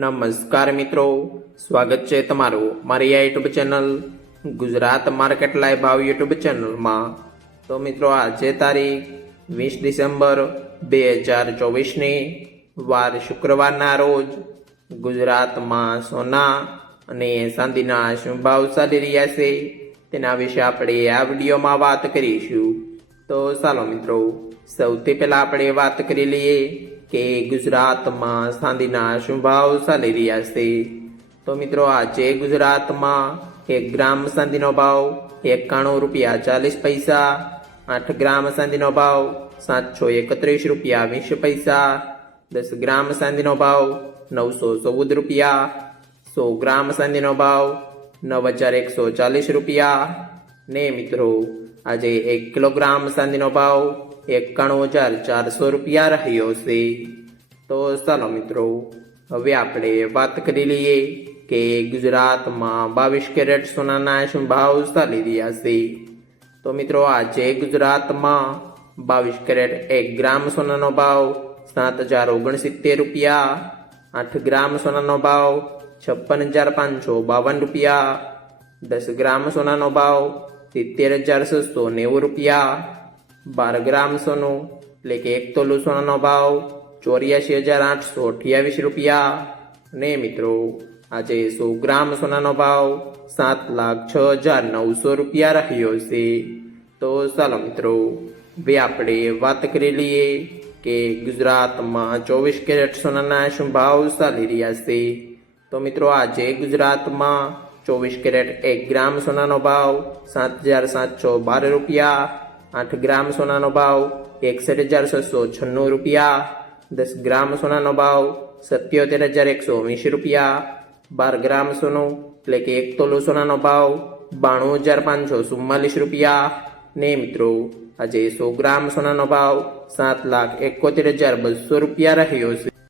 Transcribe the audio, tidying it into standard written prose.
નમસ્કાર મિત્રો, સ્વાગત છે તમારું મારી આ YouTube channel Gujarat market live ભાવ યુટ્યુબ ચેનલમાં। તો મિત્રો આજે તારીખ 20 ડિસેમ્બર 2024ની વાર શુક્રવારના રોજ ગુજરાતમાં સોના અને ચાંદીના શું ભાવ ચાલી રહ્યા છે તેના વિશે આપણે આ વિડીયોમાં વાત કરીશું। તો ચાલો મિત્રો, સૌથી પહેલા આપણે વાત કરી લઈએ કે ગુજરાતમાં ચાંદીના શું ભાવ ચાલી રહ્યા છે। તો મિત્રો આજે ગુજરાતમાં 1 ગ્રામ ચાંદીનો ભાવ 91 રૂપિયા 40 પૈસા, 8 ગ્રામ ચાંદીનો ભાવ 731 રૂપિયા 20 પૈસા, 10 ગ્રામ ચાંદીનો ભાવ 914 રૂપિયા, 100 ગ્રામ ચાંદીનો ભાવ 9140 રૂપિયા ને મિત્રો આજે 1 કિલોગ્રામ ચાંદીનો ભાવ 91,400 રૂપિયા રહ્યો છે। તો ચાલો મિત્રો, હવે આપણે વાત કરી લઈએ કે ગુજરાતમાં 22 કેરેટ સોનાના શું ભાવ ચાલી રહ્યા છે। તો મિત્રો આજે ગુજરાતમાં 22 કેરેટ 1 ગ્રામ સોનાનો ભાવ 7,069 રૂપિયા, 8 ગ્રામ સોનાનો ભાવ 56,552 રૂપિયા, 10 ગ્રામ સોનાનો ભાવ 70,690 રૂપિયા, 12 ગ્રામ સોનું એટલે કે 1 તોલું સોનાનો ભાવ 84,828 રૂપિયા ને મિત્રો આજે 100 ગ્રામ સોનાનો ભાવ 7,06,900 રૂપિયા રહ્યો છે। તો ચાલો મિત્રો, હવે આપણે વાત કરી લઈએ કે ગુજરાતમાં 24 કેરેટ સોનાના શું ભાવ ચાલી રહ્યા છે। તો મિત્રો આજે ગુજરાતમાં 24 કેરેટ 1 ગ્રામ સોનાનો ભાવ 7,712 રૂપિયા, 8 ગ્રામ સોનાનો ભાવ 61,696 રૂપિયા, 10 ગ્રામ સોનાનો ભાવ 77,120 રૂપિયા, 12 ગ્રામ સોનું એટલે કે 1 તોલું સોનાનો ભાવ 92,544 રૂપિયા ને મિત્રો આજે 100 ગ્રામ સોનાનો ભાવ 7,71,200 રૂપિયા રહ્યો છે।